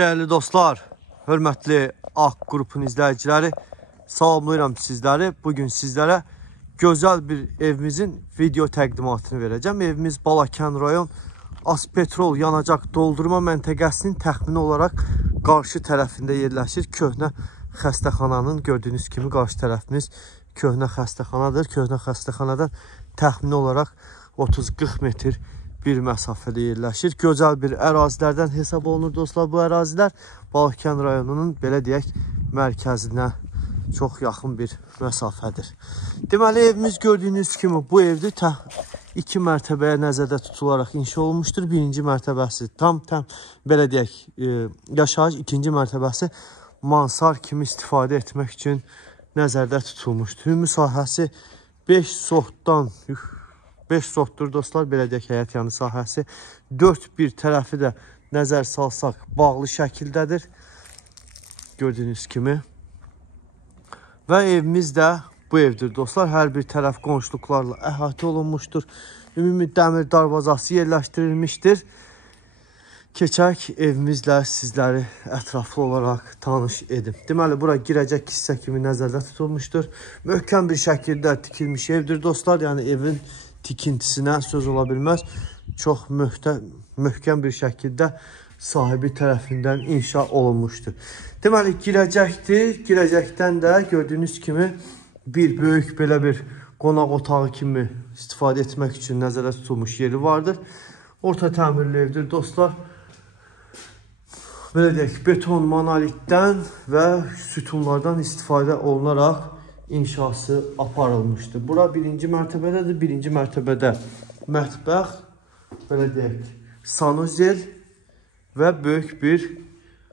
Değerli dostlar, hörmətli Ak qrupun izləyiciləri, salamlayıram sizləri. Bugün sizlərə gözəl bir evimizin video təqdimatını verəcəm. Evimiz Balakən rayon Aspetrol yanacaq doldurma məntəqəsinin təxmini olaraq qarşı tərəfində yerləşir. Köhnə xəstəxananın gördüyünüz kimi qarşı tərəfimiz köhnə xəstəxanadır. Köhnə xəstəxanadan təxmini olaraq 30-40 metr bir məsafədə yerləşir. Gözəl bir ərazilərdən hesab olunur dostlar. Bu ərazilər Balakən rayonunun belə deyək mərkəzinə çox yaxın bir məsafədir. Deməli evimiz gördüyünüz kimi bu evdir. İki mərtəbəyə nəzərdə tutularaq inşa olunmuşdur. Birinci mərtəbəsi tam belə deyək yaşayış, ikinci mərtəbəsi mansar kimi istifadə etmək üçün nəzərdə tutulmuşdur. Ümumi sahəsi 5 sotdur dostlar, belə deyək həyət yanı sahəsi. 4 bir tərəfi də nəzər salsaq bağlı şəkildədir. Gördüyünüz kimi. Və evimiz də bu evdir dostlar. Hər bir tərəf qonşuluqlarla əhatə olunmuşdur. Ümumi dəmir darvazası yerləşdirilmişdir. Keçək evimizlə sizləri ətraflı olaraq tanış edim. Deməli, bura girəcək hissə kimi nəzərdə tutulmuşdur. Möhkəm bir şəkildə tikilmiş evdir dostlar. Yəni evin tikintisinə söz ola bilməz. Çox möhkəm bir şəkildə sahibi tərəfindən inşa olunmuşdur. Deməli, girəcəkdir. Girəcəkdən də gördüyünüz kimi bir böyük belə bir qonaq otağı kimi istifadə etmək üçün nəzərdə tutulmuş yeri vardır. Orta təmirli evdir dostlar. Belə deyək, beton monolitdən və sütunlardan istifadə olunaraq inşası aparılmışdır. Bura birinci mərtəbədədir. Birinci mərtəbədə mətbəx, belə deyək, sanuzel və böyük bir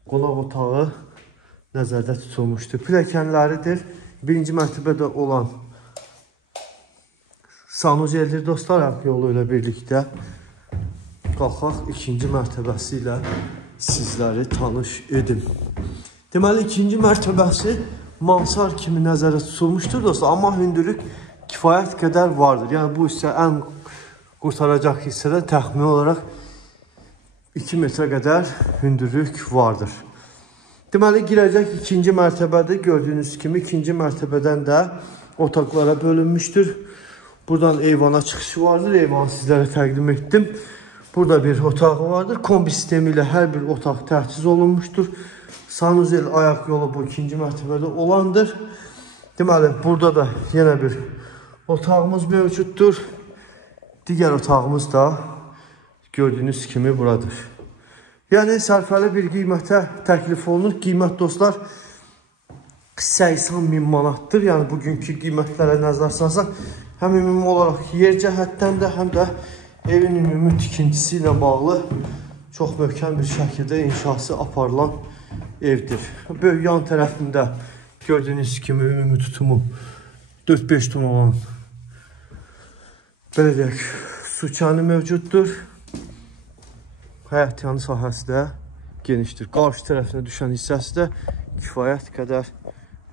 qonaq otağı nəzərdə tutulmuşdur. Pilləkənləridir. Birinci mərtəbədə olan sanuzeldir dostlar. Həm yolu ilə birlikdə qalxaq ikinci mərtəbəsi ilə sizləri tanış edim. Deməli, ikinci mərtəbəsi mansar kimi nəzərdə tutulmuşdur dostlar. Amma hündürlük kifayət qədər vardır. Yəni bu hissə ən qurtaracaq hissədən təxmini olaraq 2 metrə qədər hündürlük vardır. Deməli, girəcək ikinci mərtəbədir. Gördüyünüz kimi ikinci mərtəbədən də otaqlara bölünmüşdür. Buradan eyvana çıxışı vardır. Eyvanı sizlərə təqdim etdim. Burada bir otağı vardır. Kombi sistemi ilə hər bir otaq təchiz olunmuşdur. Sanuzel ayaq yolu bu ikinci mərtəbədə olandır. Deməli, burada da yenə bir otağımız mövcuddur. Digər otağımız da gördüyünüz kimi buradır. Yəni, sərfəli bir qiymətə təklif olunur. Qiymət dostlar 80.000 manatdır. Yəni, bugünkü qiymətlərə nəzər salsaq, həm ümumi olaraq yer cəhətdən də, həm də evin ümumi tikintisi ilə bağlı çox möhkəm bir şəkildə inşası aparılan evdir. Böyük yan tərəfində gördüyünüz kimi ümumi tutumu 4-5 ton olan belə deyək su kanı mövcuddur. Həyət yanı sahəsi də genişdir. Qarşı tərəfinə düşən hissəsi də kifayət qədər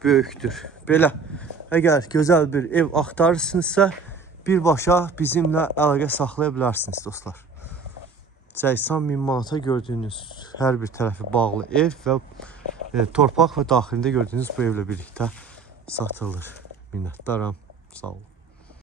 böyükdür. Belə, əgər gözəl bir ev axtarırsınızsa, birbaşa bizimlə əlaqə saxlaya bilərsiniz dostlar. 80.000 manata gördüyünüz hər bir tərəfi bağlı ev və torpaq və daxilində gördüyünüz bu evlə birlikdə satılır. Minnətdaram, sağ olun.